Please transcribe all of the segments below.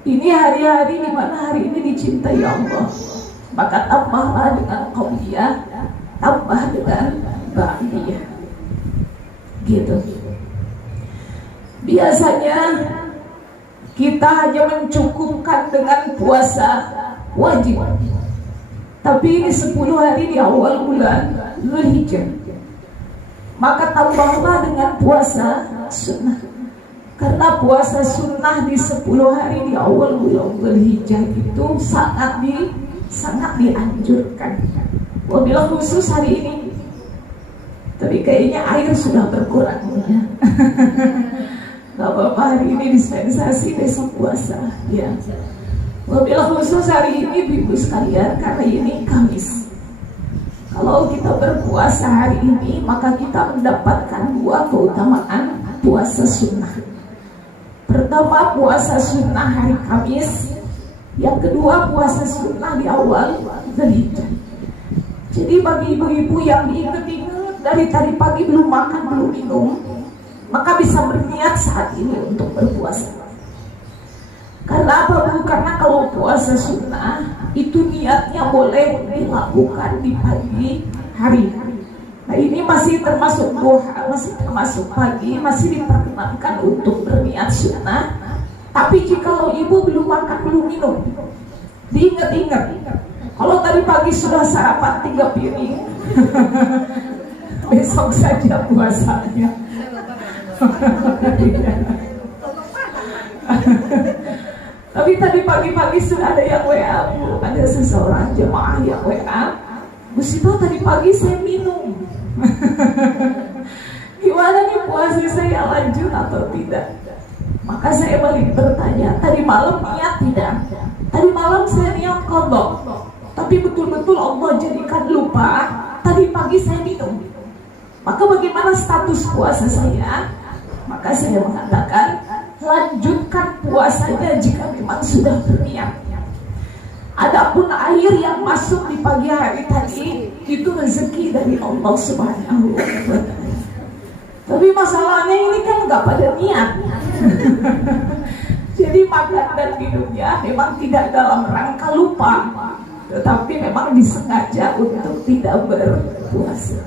Ini hari-hari di mana hari ini dicintai Allah, maka tambahlah dengan qauliyah, tambah dengan ba'diyah. Gitu. Biasanya kita hanya mencukupkan dengan puasa wajib, tapi ini 10 hari di awal bulan Dzulhijjah, maka tambahlah dengan puasa sunnah. Karena puasa sunnah di 10 hari di awal bulan Dzulhijjah itu sangat dianjurkan. Wabil khusus hari ini. Tapi kayaknya air sudah berkurang ya. Gak apa-apa, hari ini dispensasi, besok puasa ya. Wabil khusus hari ini ibu sekalian, karena ini Kamis. Kalau kita berpuasa hari ini, maka kita mendapatkan 2 keutamaan puasa sunnah. Pertama, puasa sunnah hari Kamis. Yang kedua, puasa sunnah di awal Dzulhijjah. Jadi bagi ibu-ibu yang diingat-ingat dari tadi pagi belum makan, belum minum, maka bisa berniat saat ini untuk berpuasa. Karena apa Bu? Karena kalau puasa sunnah itu niatnya boleh dilakukan di pagi hari. Nah ini masih termasuk duha, masih termasuk pagi, masih diperkenankan untuk berniat sunnah. Tapi jikalau ibu belum makan, belum minum, diingat-ingat. Kalau tadi pagi sudah sarapan 3 piring, besok saja puasanya. Tapi tadi pagi-pagi sudah ada yang WA Bu, ada seseorang jemaah yang WA, Bu Sito tadi pagi saya minum. Gimana nih puasa saya lanjut atau tidak? Maka saya balik bertanya, tadi malam niat tidak? Tadi malam saya niat qadha, tapi betul-betul Allah jadikan lupa, tadi pagi saya minum. Maka bagaimana status puasa saya? Maka saya mengatakan, lanjutkan puasanya jika memang sudah berniat. Adapun air yang masuk di pagi hari tadi itu rezeki dari Allah Subhanahu wa Ta'ala. Tapi masalahnya ini kan nggak pada niat. Jadi makan dan minumnya memang tidak dalam rangka lupa, tetapi memang disengaja untuk tidak berpuasa.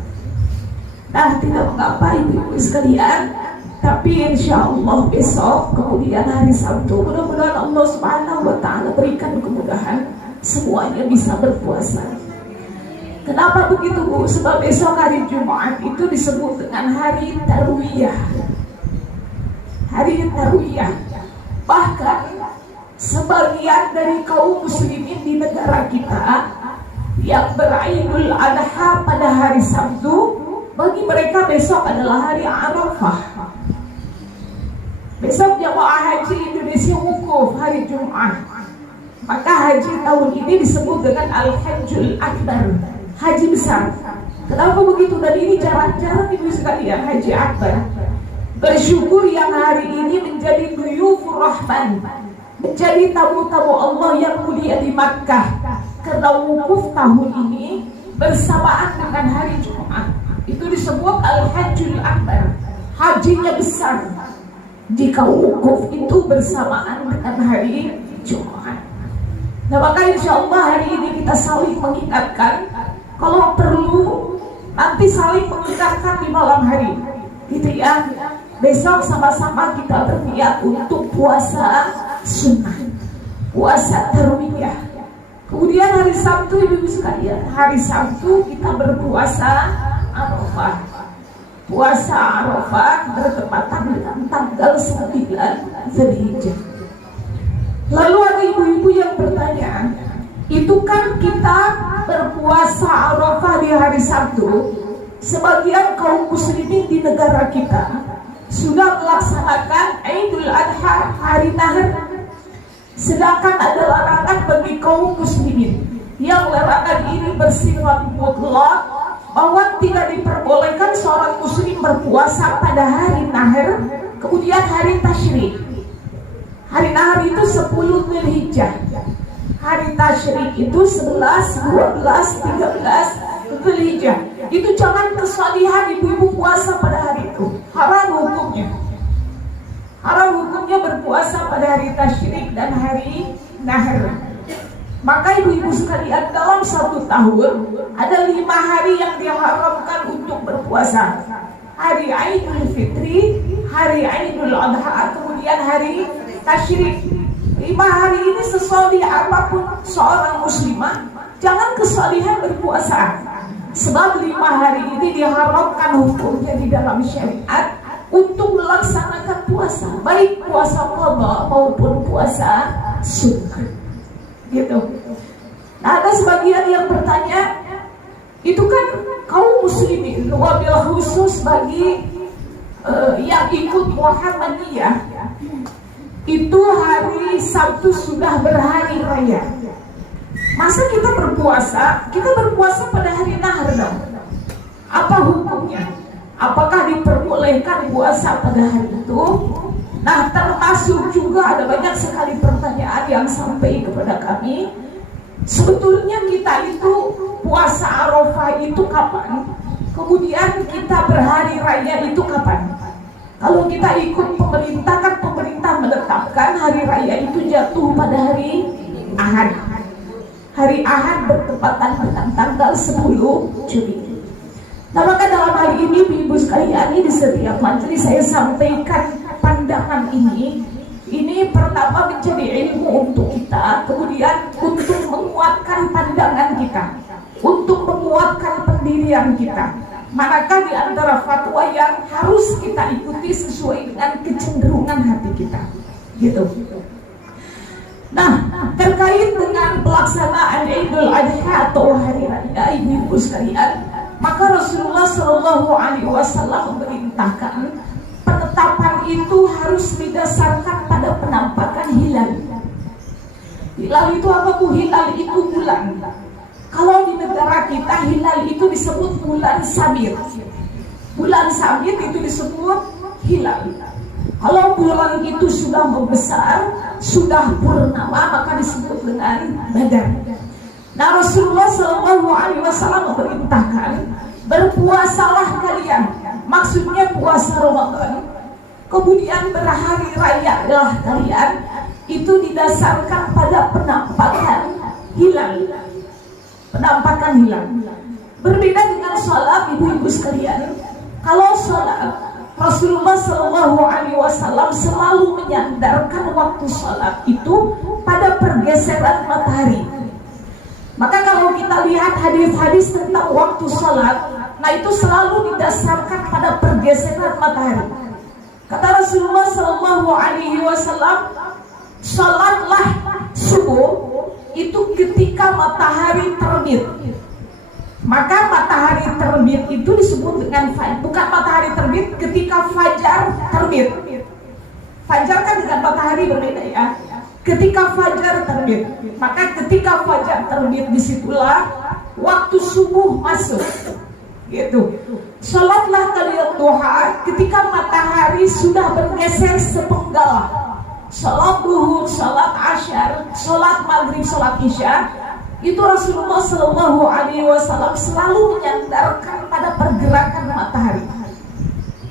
Nah, tidak mengapa ibu-ibu sekalian, tapi insya Allah besok, kemudian hari Sabtu, mudah-mudahan Allah Subhanahu wa Ta'ala berikan kemudahan semuanya bisa berpuasa. Kenapa begitu Bu? Sebab besok hari Jumat itu disebut dengan hari Tarwiyah. Hari Tarwiyah. Bahkan sebagian dari kaum muslimin di negara kita yang beraidul adha pada hari Sabtu, bagi mereka besok adalah hari Arafah. Besok jemaah haji Indonesia wukuf hari Jumat. Maka haji tahun ini disebut dengan Al-Hajjul Akbar, haji besar. Kenapa begitu? Dan ini jarang-jarang ibu sekalian haji akbar. Bersyukur yang hari ini menjadi duyufur rahman, menjadi tamu-tamu Allah yang mulia di Makkah. Karena wukuf tahun ini bersamaan dengan hari Jumat. Itu disebut Al-Hajjul Akbar, hajinya besar jika wukuf itu bersamaan dengan hari Jumat. Nah maka insya Allah hari ini kita saling mengingatkan, kalau perlu nanti saling mengingatkan di malam hari, gitu ya. Besok sama-sama kita berniat untuk puasa sunnah, puasa tarwiyah. Kemudian hari Sabtu ibu-ibu sekalian, hari Sabtu kita berpuasa Arafah. Puasa Arafah bertepatan dengan tanggal 9 Dzulhijjah. Lalu ada ibu-ibu yang bertanya, itu kan kita berpuasa Arafah di hari Sabtu, sebagian kaum muslimin di negara kita sudah melaksanakan Idul Adha, hari Nahr. Sedangkan ada larangan bagi kaum muslimin, yang larangan ini bersifat mutlak, bahwa tidak diperbolehkan seorang muslim berpuasa pada hari Nahr, kemudian hari Tasyrik. Hari Nahr itu 10 Dzulhijjah, hari Tasyrik itu 11, 12, 13 Dzulhijjah. Itu jangan kesalihan ibu-ibu puasa pada hari itu, haram hukumnya. Haram hukumnya berpuasa pada hari tasyrik dan hari nahr. Maka ibu-ibu sekalian, dalam satu tahun ada 5 hari yang diharamkan untuk berpuasa. Hari Idul Fitri, hari Idul Adha, kemudian hari tasyrik. 5 hari ini sesolih apapun seorang muslimah, jangan kesalihan berpuasa. Sebab 5 hari ini diharamkan hukumnya di dalam syariat untuk melaksanakan puasa, baik puasa qadha maupun puasa sunnah. Gitu. Nah, ada sebagian yang bertanya, itu kan kaum muslimin, wabil khusus bagi yang ikut Muhammadiyah, itu hari Sabtu sudah berhari raya. Masa kita berpuasa? Kita berpuasa pada hari nahr dong. Apa hukumnya? Apakah diperbolehkan puasa pada hari itu? Nah, termasuk juga ada banyak sekali pertanyaan yang sampai kepada kami. Sebetulnya kita itu puasa Arafah itu kapan? Kemudian kita berhari raya itu kapan? Kalau kita ikut pemerintah, kan pemerintah menetapkan hari raya itu jatuh pada hari Ahad. Hari Ahad bertepatan dengan tanggal 10 Juli. Nah, maka dalam hal ini ibu sekalian, di setiap majelis saya sampaikan pandangan ini pertama menjadi ilmu untuk kita, kemudian untuk menguatkan pandangan kita, untuk menguatkan pendirian kita. Manakah di antara fatwa yang harus kita ikuti sesuai dengan kecenderungan hati kita, gitu. Nah, terkait dengan pelaksanaan Idul Adha atau hari raya ibu sekalian, maka Rasulullah Shallallahu Alaihi Wasallam memerintahkan penetapan itu harus didasarkan pada penampakan hilal. Hilal itu apa Bu? Hilal itu bulan. Kalau di negara kita hilal itu disebut bulan sabit. Bulan sabit itu disebut hilal. Kalau bulan itu sudah membesar, sudah purnama, maka disebut dengan badar. Nah, Rasulullah Shallallahu Alaihi Wasallam memerintahkan berpuasalah kalian. Maksudnya puasa Ramadan, kemudian berhari raya adalah kalian, itu didasarkan pada penampakan hilal. Penampakan hilal berbeda dengan sholat ibu-ibu sekalian. Kalau sholat, Rasulullah Shallallahu Alaihi Wasallam selalu menyandarkan waktu sholat itu pada pergeseran matahari. Maka kalau kita lihat hadis-hadis tentang waktu sholat, nah itu selalu didasarkan pada pergeseran matahari. Kata Rasulullah Shallallahu Alaihi Wasallam, sholatlah subuh itu ketika matahari terbit. Maka matahari terbit itu disebut dengan bukan matahari terbit, ketika fajar terbit. Fajar kan dengan matahari berbeda ya. Ketika fajar terbit, maka ketika fajar terbit disitulah waktu subuh masuk. Gitu. Salatlah kalian duha ketika matahari sudah bergeser sepenggal. Salat duhur, salat asyar, salat maghrib, salat isya, itu Rasulullah Shallallahu Alaihi Wasallam selalu menyandarkan pada pergerakan matahari.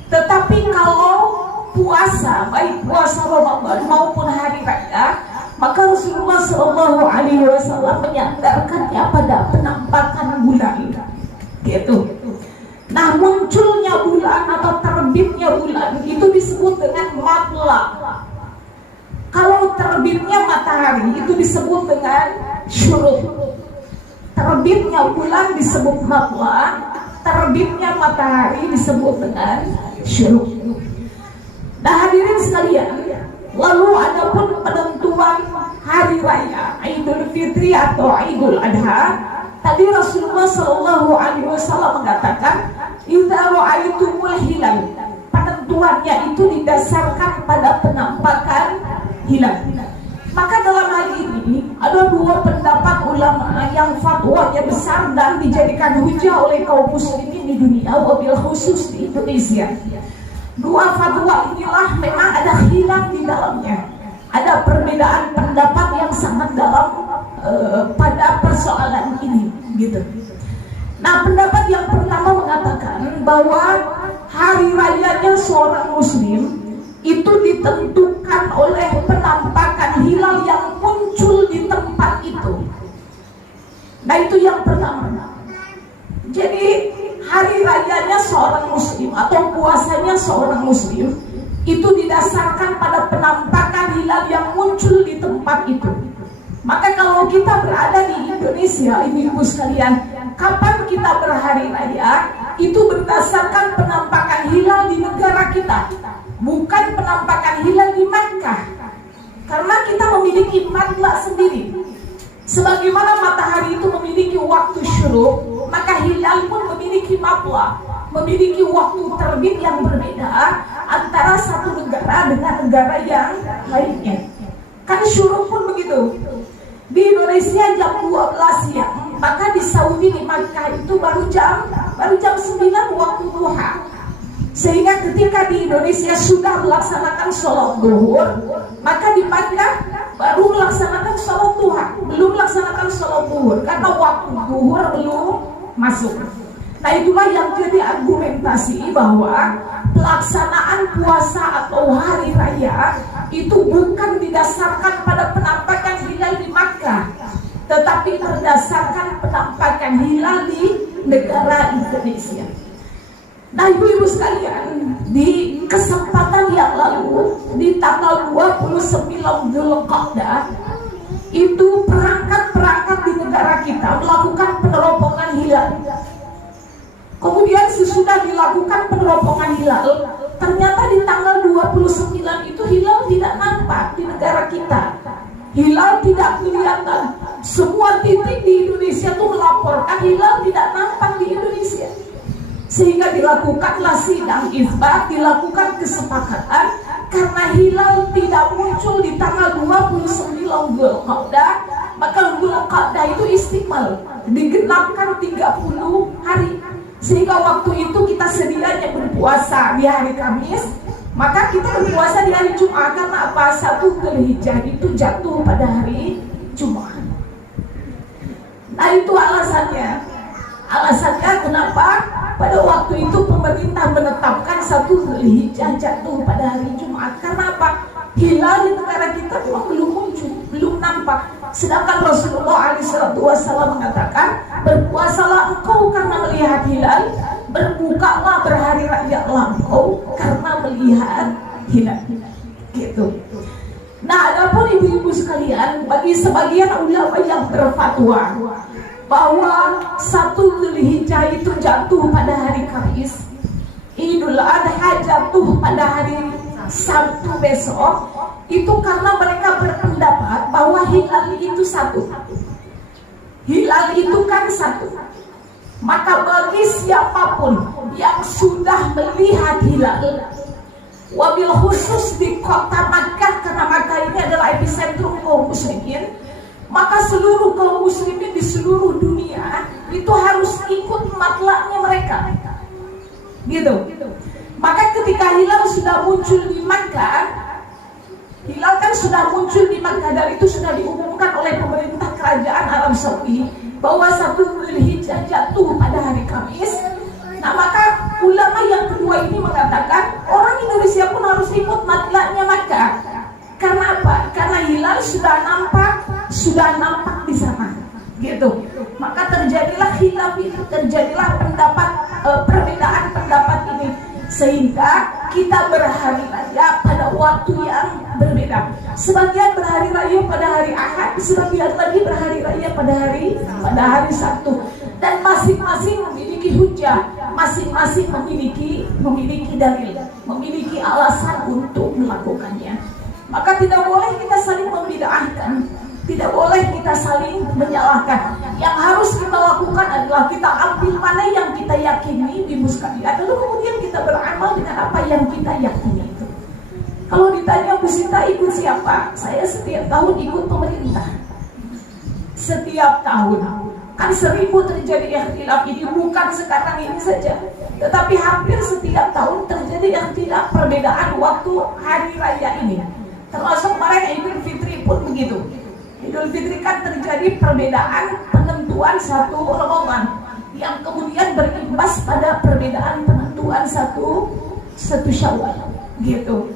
Tetapi kalau puasa, baik puasa Ramadan maupun hari raya, maka Rasulullah Shallallahu Alaihi Wasallam menyandarkannya pada penampakan bulan. Gitu. Nah, munculnya bulan atau terbitnya bulan itu disebut dengan matla. Kalau terbitnya matahari itu disebut dengan syuruk. Terbitnya bulan disebut matla, terbitnya matahari disebut dengan syuruk. Nah, hadirin sekalian, lalu adapun penentuan hari raya Idul Fitri atau Idul Adha, tadi Rasulullah Shallallahu Alaihi Wasallam mengatakan, "Idza ra'aitumul hilal." Penentuannya itu didasarkan pada penampakan hilal. Maka dalam hal ini ada dua pendapat ulama yang fatwanya besar dan dijadikan hujah oleh kaum muslimin di dunia, wabil khusus di Indonesia. Dua fatwa inilah memang ada khilaf di dalamnya. Ada perbedaan pendapat yang sangat dalam pada persoalan ini, gitu. Nah, pendapat yang pertama mengatakan bahwa hari rayanya seorang muslim itu ditentukan oleh penampakan hilal yang muncul di tempat itu. Nah, itu yang pertama. Jadi hari rayanya seorang muslim atau puasanya seorang muslim itu didasarkan pada penampakan hilal yang muncul di tempat itu. Maka kalau kita berada di Indonesia, ibu-ibu sekalian, kapan kita berhari raya, itu berdasarkan penampakan hilal di negara kita, bukan penampakan hilal di Makkah. Karena kita memiliki matla sendiri. Sebagaimana matahari itu memiliki waktu syuruk, maka hilal pun memiliki matla, memiliki waktu terbit yang berbeda antara satu negara dengan negara yang lainnya. Kan syuruk pun begitu. Di Indonesia jam 12 siang, maka di Saudi, di Makkah itu baru jam 9 waktu duha. Sehingga ketika di Indonesia sudah melaksanakan sholat zuhur, maka di Makkah baru melaksanakan sholat duha, belum melaksanakan sholat zuhur karena waktu zuhur belum masuk. Nah, itulah yang jadi argumentasi bahwa pelaksanaan puasa atau hari raya itu bukan didasarkan pada penampakan hilal di Makkah, tetapi berdasarkan penampakan hilal di negara Indonesia. Nah, ibu-ibu sekalian, di kesempatan yang lalu, di tanggal 29 Dzulqa'dah, itu perangkat-perangkat di negara kita melakukan penerobohan hilal. Kemudian sesudah dilakukan penerobohan hilal, ternyata di tanggal 29 itu hilal tidak nampak di negara kita. Hilal tidak kelihatan. Semua titik di Indonesia itu melaporkan hilal tidak nampak di Indonesia. Sehingga dilakukanlah sidang isbat, dilakukan kesepakatan karena hilal tidak muncul di tanggal 29 Dzulqa'dah, maka Dzulqa'dah itu istiqmal, digenapkan 30 hari. Sehingga waktu itu kita sedianya berpuasa di hari Kamis, maka kita berpuasa di hari Jumat karena apa? 1 Dzulhijjah itu jatuh pada hari Jumat. Nah, itu alasannya. Alasannya kenapa pada waktu itu pemerintah menetapkan 1 Dzulhijjah jatuh pada hari Jumat. Karena apa? Hilal di negara kita memang belum muncul, belum nampak. Sedangkan Rasulullah SAW mengatakan, berpuasalah engkau karena melihat hilal, berbukalah berhari rayalah engkau karena melihat hilal. Gitu. Nah, adapun ibu-ibu sekalian, bagi sebagian ulama yang berfatwa bahwa 1 Dzulhijjah itu jatuh pada hari Kamis, Idul Adha jatuh pada hari Sabtu besok, itu karena mereka berpendapat bahwa hilal itu satu. Hilal itu kan satu. Maka bagi siapapun yang sudah melihat hilal, wabil khusus di kota Makkah, karena Makkah ini adalah epicentrum kaum muslimin, maka seluruh kaum muslimin di seluruh dunia itu harus ikut matlaknya mereka. Gitu. Maka ketika hilal sudah muncul di Makkah, hilal kan sudah muncul di Makkah dan itu sudah diumumkan oleh pemerintah kerajaan Arab Saudi bahwa 1 Dzulhijjah jatuh pada hari Kamis. Nah, maka ulama yang kedua ini mengatakan orang Indonesia pun harus ikut matlaknya Makkah. Karena apa? Karena hilal sudah nampak di sana. Gitu. Maka terjadilah khilaf ini, terjadilah perbedaan pendapat ini, sehingga kita berhari raya pada waktu yang berbeda. Sebagian berhari raya pada hari Ahad, sebagian lagi berhari raya pada hari Sabtu. Dan masing-masing memiliki hujah, masing-masing memiliki dalil, memiliki alasan untuk melakukannya. Maka tidak boleh kita saling membid'ahkan, tidak boleh kita saling menyalahkan. Yang harus kita lakukan adalah kita ambil mana yang kita yakini, ibu sekalian, lalu kemudian kita beramal dengan apa yang kita yakini itu. Kalau ditanya Bu Sinta ikut siapa? Saya setiap tahun ikut pemerintah. Setiap tahun. Kan 1000 terjadi ikhtilaf ini, bukan sekarang ini saja, tetapi hampir setiap tahun terjadi ikhtilaf, perbedaan waktu hari raya ini. Termasuk kemarin Idul Fitri pun begitu. Idul Fitri kan terjadi perbedaan penentuan 1 Ramadan yang kemudian berimbas pada perbedaan penentuan 1 Syawal gitu.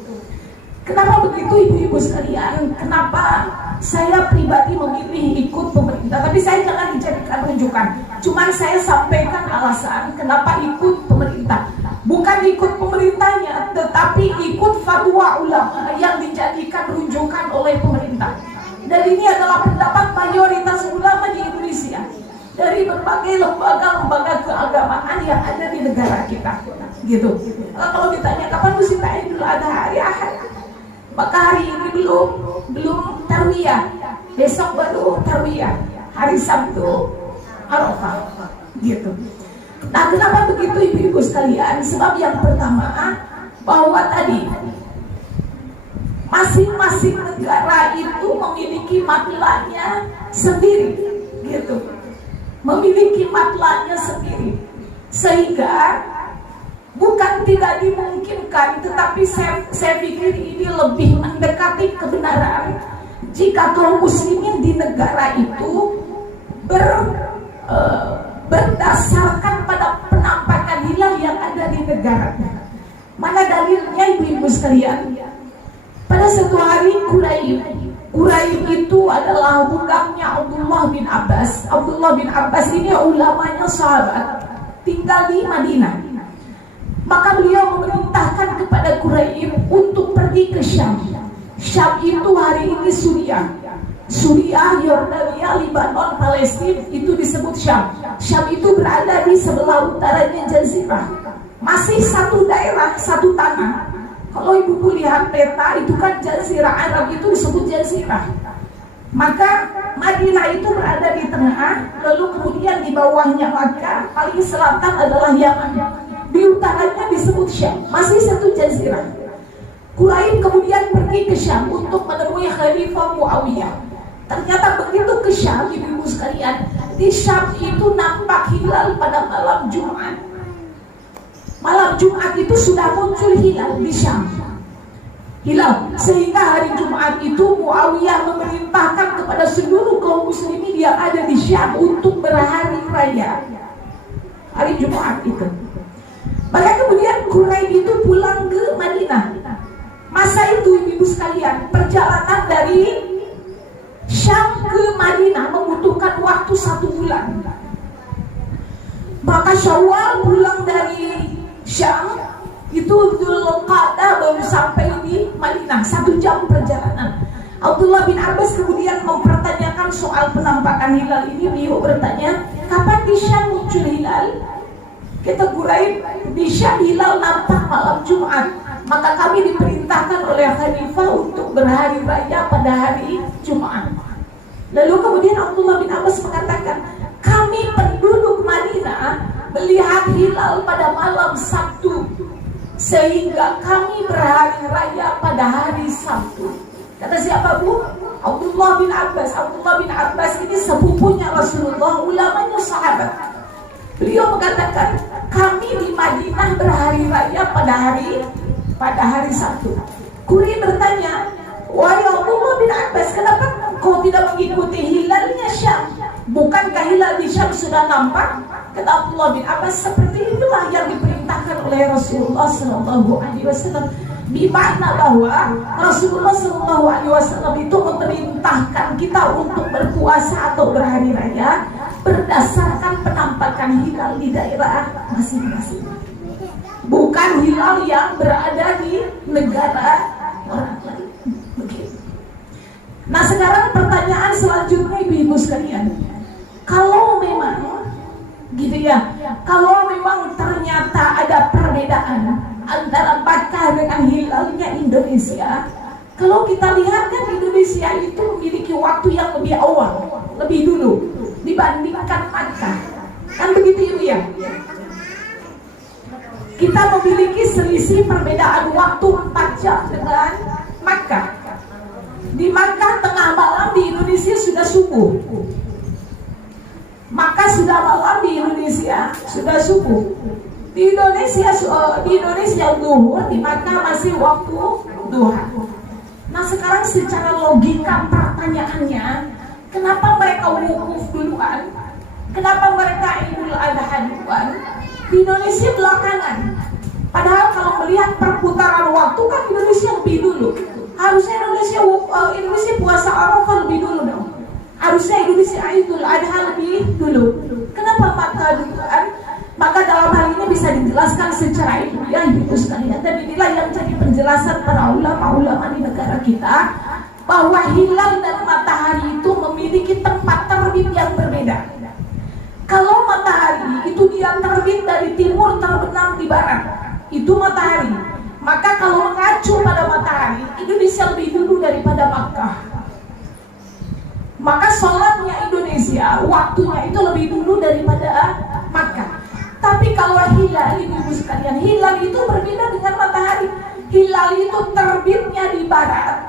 Kenapa begitu ibu-ibu sekalian? Kenapa saya pribadi memilih ikut pemerintah? Tapi saya jangan dijadikan rujukan. Cuman saya sampaikan alasan kenapa ikut pemerintah. Bukan ikut pemerintahnya, tetapi ikut fatwa ulama yang dijadikan rujukan oleh pemerintah. Dan ini adalah pendapat mayoritas ulama di Indonesia dari berbagai lembaga-lembaga keagamaan yang ada di negara kita. Gitu. Kalau ditanya kapan musibah Idul Adha, hari Ahad, maka hari ini belum tarwiyah, besok baru tarwiyah, hari Sabtu Arafah, gitu. Nah, kenapa begitu ibu-ibu sekalian? Sebab yang pertama, bahwa tadi masing-masing negara itu memiliki matlahnya sendiri, gitu. Memiliki matlahnya sendiri, sehingga bukan tidak dimungkinkan, tetapi saya pikir ini lebih mendekati kebenaran jika kaum muslimin di negara itu berdasarkan pada penampakan hilal yang ada di negara. Mana dalilnya ibu-ibu sekalian? Pada suatu hari Quraib itu adalah bundaknya Abdullah bin Abbas. Abdullah bin Abbas ini ulamanya sahabat, tinggal di Madinah. Maka beliau memerintahkan kepada Quraib untuk pergi ke Syam. Syam itu hari ini Suriah, Yordania, Libanon, Palestina, itu disebut Syam. Syam itu berada di sebelah utaranya Jazirah. Masih satu daerah, satu tanah. Kalau ibu lihat peta, itu kan Jazirah Arab, itu disebut Jazirah. Maka Madinah itu berada di tengah, lalu kemudian di bawahnya Makkah, paling selatan adalah Yaman. Di utaranya disebut Syam, masih satu jazirah. Quraib kemudian pergi ke Syam untuk menemui Khalifah Muawiyah. Ternyata begitu ke Syam, ibu-ibu sekalian, di Syam itu nampak hilal pada malam Jumat. Malam Jumat itu sudah muncul hilal di Syam. Hilal, sehingga hari Jumat itu Muawiyah memerintahkan kepada seluruh kaum muslimin yang ada di Syam untuk berhari raya hari Jumat itu. Maka kemudian Quraib itu pulang ke Madinah. Masa itu ibu sekalian, perjalanan dari Syam ke Madinah membutuhkan waktu 1 bulan. Maka Syawal pulang dari Syam, itu Dzulqa'dah baru sampai di Madinah, 1 jam perjalanan. Abdullah bin Abbas kemudian mempertanyakan soal penampakan hilal ini. Beliau bertanya, kapan di Syam muncul hilal? Kita Quraib, di Syam hilal nampak malam Jumat. Maka kami diperintahkan oleh Khalifah untuk berhari raya pada hari Jumat. Lalu kemudian Abdullah bin Abbas mengatakan, kami penduduk Madinah melihat hilal pada malam Sabtu, sehingga kami berhari raya pada hari Sabtu. Kata siapa bu? Abdullah bin Abbas. Abdullah bin Abbas ini sepupunya Rasulullah, ulamanya sahabat. Beliau mengatakan, kami di Madinah berhari raya pada hari Sabtu. Quraib bertanya, wahai Abdullah bin Abbas, kenapa kau tidak mengikuti hilalnya Syam? Bukankah hilal di Syam sudah nampak? Kata Abdullah bin Abbas, seperti itulah yang diperintahkan oleh Rasulullah SAW. Dimana bahwa Rasulullah SAW itu memerintahkan kita untuk berpuasa atau berhari raya berdasarkan penampakan hilal di daerah masing-masing, bukan hilal yang berada di negara orang lain. Begitu. Nah, sekarang pertanyaan selanjutnya ibu-ibu sekalian, kalau memang gitu ya, kalau memang ternyata ada perbedaan antara Makkah dengan hilalnya Indonesia, kalau kita lihat kan Indonesia itu memiliki waktu yang lebih awal, lebih dulu dibandingkan Makkah, kan begitu ibu ya? Kita memiliki selisih perbedaan waktu 4 jam dengan Makkah. Di Makkah tengah malam, di Indonesia sudah subuh. Makkah sudah malam, di Indonesia sudah subuh. Di Indonesia zuhur, di Makkah masih waktu duha. Nah, sekarang secara logika pertanyaannya, kenapa mereka wukuf duluan? Kenapa mereka Idul Adha duluan? Di Indonesia belakangan. Padahal kalau melihat perputaran waktu kan Indonesia lebih dulu. Harusnya Indonesia puasa Arafah lebih dulu dong. Harusnya Indonesia Idul Adha lebih dulu. Kenapa maka duluan? Maka dalam hal ini bisa dijelaskan secara ilmiah Ibu sekalian, dan inilah yang jadi penjelasan para ulama-ulama di negara kita, bahwa hilal dan matahari itu memiliki tempat terbit yang berbeda. Kalau matahari itu dia terbit dari timur, terbenam di barat, itu matahari. Maka kalau mengacu pada matahari, Indonesia lebih dulu daripada Makkah. Maka sholatnya Indonesia waktunya itu lebih dulu daripada Makkah. Tapi kalau hilal, ibu sekalian, hilal itu berbeda dengan matahari. Hilal itu terbitnya di barat,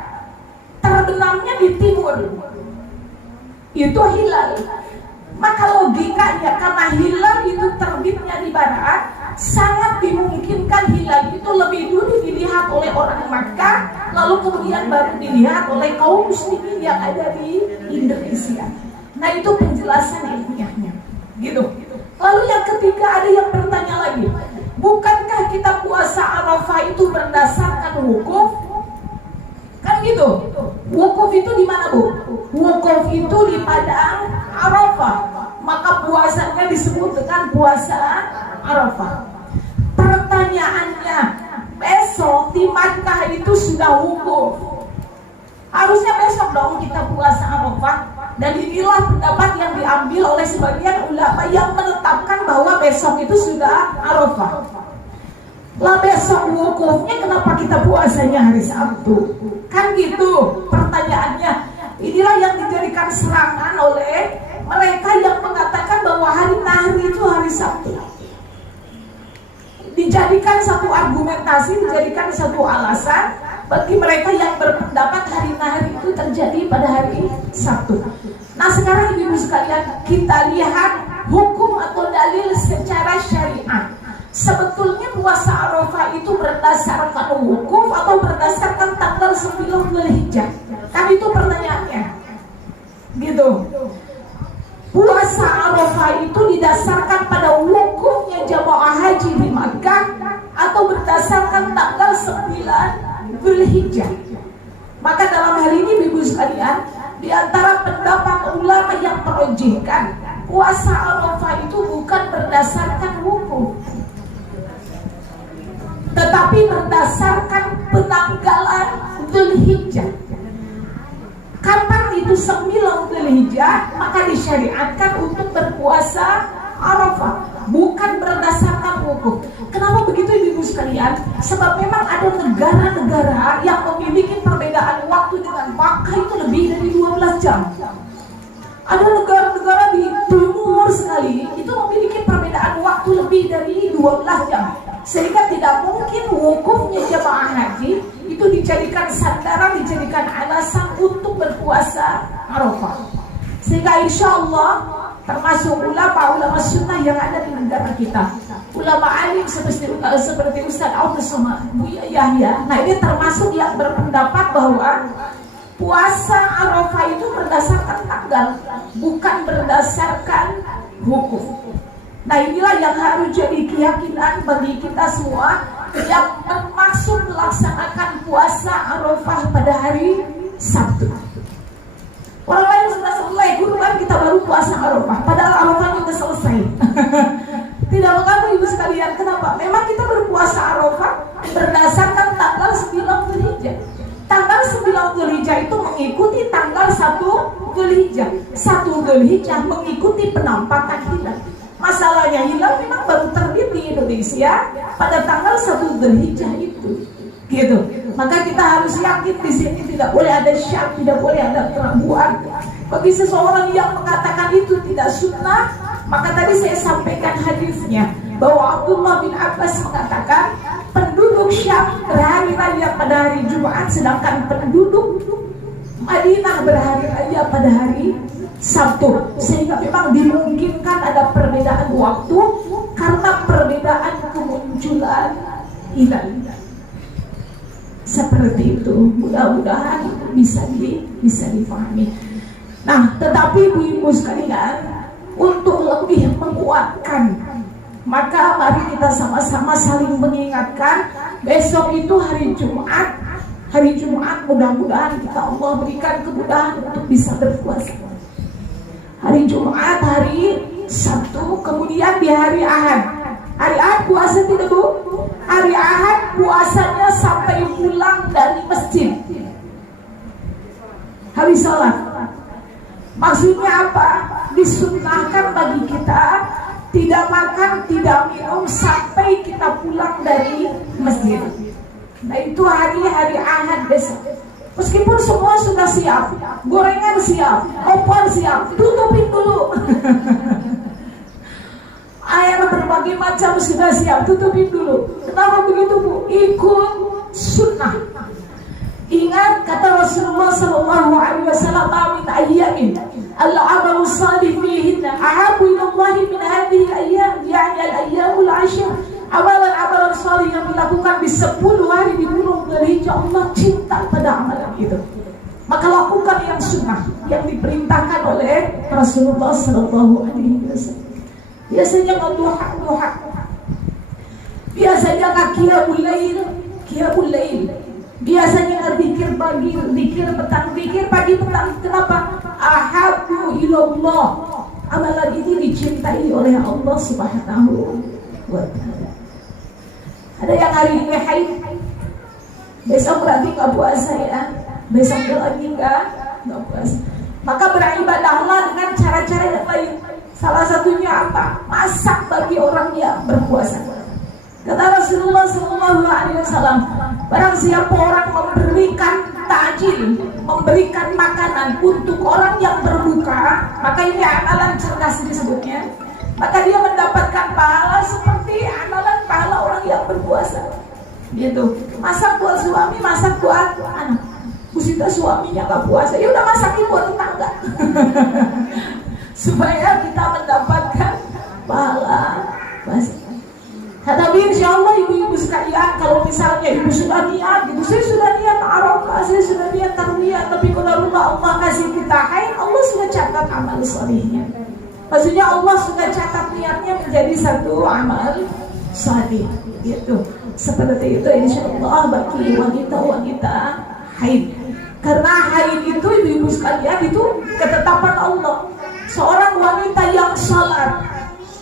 terbenamnya di timur. Itu hilal. Maka logikanya, karena hilal itu terbitnya di barat, sangat dimungkinkan hilal itu lebih dulu dilihat oleh orang Makkah, lalu kemudian baru dilihat oleh kaum muslimin yang ada di Indonesia. Nah, itu penjelasan ilmiahnya, gitu. Lalu yang ketiga, ada yang bertanya lagi, bukankah kita puasa Arafah itu berdasarkan wukuf? Kan gitu. Wukuf itu di mana, Bu? Wukuf itu di padang Arafah. Maka puasanya disebut dengan puasa Arafah. Pertanyaannya, besok di Makkah itu sudah wukuf. Harusnya besok dong kita puasa Arafah. Dan inilah pendapat yang diambil oleh sebagian ulama yang menetapkan bahwa besok itu sudah Arafah. Lah besok wukufnya kenapa kita puasanya hari Sabtu? Kan gitu pertanyaannya. Inilah yang dijadikan serangan oleh mereka yang mengatakan bahwa hari Nahri itu hari Sabtu. Dijadikan satu argumentasi, dijadikan satu alasan bagi mereka yang berpendapat hari Nahri itu terjadi pada hari Sabtu. Nah, sekarang ibu sekalian, kita lihat hukum atau dalil secara syariat. Sebetulnya puasa Arafah itu berdasarkan wukuf atau berdasarkan tanggal 9 Dzulhijjah? Kan itu pertanyaannya. Gitu. Puasa Arafah itu didasarkan pada wukufnya jamaah haji di Makkah atau berdasarkan tanggal 9 Dzulhijjah? Maka dalam hal ini ibu sekalian, di antara pendapat ulama yang merojihkan, puasa Arafah itu bukan berdasarkan wukuf, tetapi berdasarkan penanggalan Dzulhijjah. Kapan itu 9 Dzulhijjah, maka disyariatkan untuk berpuasa Arafah, bukan berdasarkan wukuf. Kenapa begitu ibu sekalian? Sebab memang ada negara-negara yang memiliki perbedaan waktu dengan Makkah itu lebih dari 12 jam. Ada negara-negara di timur sekali itu memiliki perbedaan waktu lebih dari 12 jam. Sehingga tidak mungkin wukufnya jemaah haji itu dijadikan sandaran, dijadikan alasan untuk berpuasa Arafah. Sehingga insya Allah termasuk ulama sunnah yang ada di negara kita, ulama alim seperti Ustaz Abu sama Buya Yahya. Nah, ini termasuk yang berpendapat bahwa puasa Arafah itu berdasarkan tanggal, bukan berdasarkan wukuf. Nah, inilah yang harus jadi keyakinan bagi kita semua yang termasuk melaksanakan puasa Arafah pada hari Sabtu. Orang lain sudah selesai kurban, kita baru puasa Arafah, padahal Arafahnya sudah selesai. Tidak mengapa ibu sekalian, kenapa? Memang kita berpuasa Arafah berdasarkan tanggal 9 Dzulhijjah. Tanggal 9 Dzulhijjah itu mengikuti tanggal 1 Dzulhijjah. 1 Dzulhijjah mengikuti penampakan hilal. Masalahnya hilal memang baru terbit di Indonesia pada tanggal 1 Dzulhijjah itu. Gitu. Maka kita harus yakin di sini tidak boleh ada syak, tidak boleh ada keraguan. Bagi seseorang yang mengatakan itu tidak sunnah, maka tadi saya sampaikan hadisnya bahwa Abdullah bin Abbas mengatakan penduduk Syam berhari raya pada hari Jumat, sedangkan penduduk Madinah berhari raya pada hari Sabtu. Sehingga memang dimungkinkan ada perbedaan waktu karena perbedaan kemunculan hilal. Seperti itu, mudah-mudahan bisa dipahami. Nah, tetapi ibu-ibu sekalian, untuk lebih menguatkan, maka mari kita sama-sama saling mengingatkan, besok itu hari Jumat, Hari Jumat mudah-mudahan kita Allah berikan kemudahan untuk bisa berpuasa. Hari Jumat, hari Sabtu, kemudian di hari Ahad. Hari Ahad puasa tidak Bu? Hari Ahad puasanya sampai pulang dari masjid. Habis sholat. Maksudnya apa? Disunnahkan bagi kita tidak makan, tidak minum sampai kita pulang dari masjid. Nah itu hari-hari Ahad besok. Meskipun semua sudah siap, gorengan siap, opor siap, tutupin dulu. Air berbagai macam sudah siap, tutupin dulu. Kenapa begitu Bu? Ikut sunnah. Ingat kata Rasulullah sallallahu alaihi wasallam, "Min ayyamin al-'amalu salih fihinna ahabbu ila Allah min hadhihi al-ayyam", yani al-ayyamul 'ashr. Amalan-amalan salih yang dilakukan di 10 hari di bulan Dzulhijjah, Allah cinta pada amalan itu. Maka lakukan yang sunnah yang diperintahkan oleh Rasulullah sallallahu alaihi wasallam. Biasanya duha. Biasanya qiyamul lail. Biasanya zikir pagi, zikir petang, zikir pagi petang. Kenapa? Ahabbu ilallah. Amalan ini dicintai oleh Allah Subhanahu wa ta'ala. Ada yang hari ini haid, besok berarti nggak puasa ya. Besok lagi nggak puasa. Maka beribadahlah dengan cara-cara yang lain. Salah satunya apa? Masak bagi orang yang berpuasa. Kata Rasulullah SAW, barang siapa orang memberikan takjil, memberikan makanan untuk orang yang berbuka, maka ini amalan cerdas disebutnya. Maka dia mendapatkan pahala seperti amalan pahala orang yang berpuasa. Gitu. Masak buat suami, masak buat anak. Kita suaminya nggak puasa, ya udah masakin buat tetangga. Supaya kita mendapatkan pahala puasa. Tapi insya Allah ibu-ibu sekalian, kalau misalnya ibu sudah niat, gitu, saya sudah niat Arafah, saya sudah niat tarwiyah, tapi kalau Allah kasih kita haid, Allah sudah catat amal salihnya. Maksudnya Allah sudah catat niatnya menjadi satu amal salih, gitu. Seperti itu insya Allah bagi wanita-wanita haid. Karena haid itu ibu-ibu sekalian itu ketetapan Allah. Seorang wanita yang salat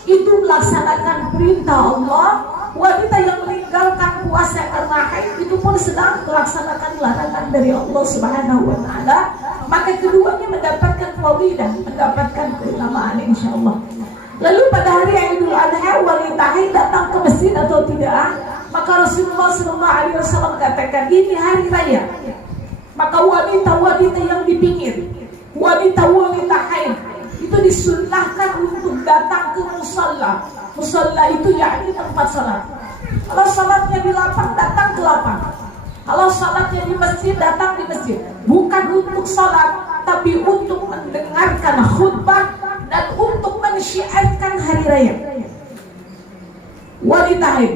itu melaksanakan perintah Allah. Wanita yang meninggalkan puasa karena haid itu pun sedang melaksanakan larangan dari Allah Subhanahu wa ta'ala. Maka keduanya mendapatkan fadilah, mendapatkan keutamaan insyaallah. Lalu pada hari Idul Adha wanita haid datang ke masjid atau tidak? Maka Rasulullah SAW katakan ini hari raya. Maka wanita-wanita yang di pinggir, wanita-wanita haid itu disunnahkan untuk datang ke musalla. Musalla itu yakni tempat salat. Kalau salatnya di lapang, datang ke lapang. Kalau salatnya di masjid, datang di masjid. Bukan untuk salat, tapi untuk mendengarkan khutbah dan untuk mensyiarkan hari raya. Wanita haid.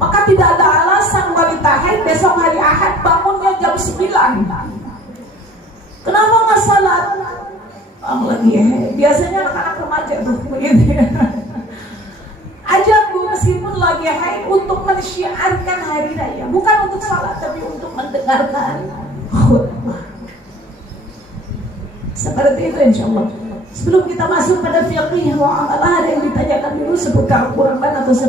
Maka tidak ada alasan wanita haid besok hari Ahad bangunnya jam 9. Kenapa nggak salat? Lagi ya. Biasanya anak-anak remaja tuh begitu ya. Ajak Bu meskipun lagi haid untuk mensyiarkan hari raya, bukan untuk salat tapi untuk mendengarkan khutbah. Seperti itu insyaallah. Sebelum kita masuk pada fiqh wa amalah, ada yang ditanyakan dulu seputar kurban atau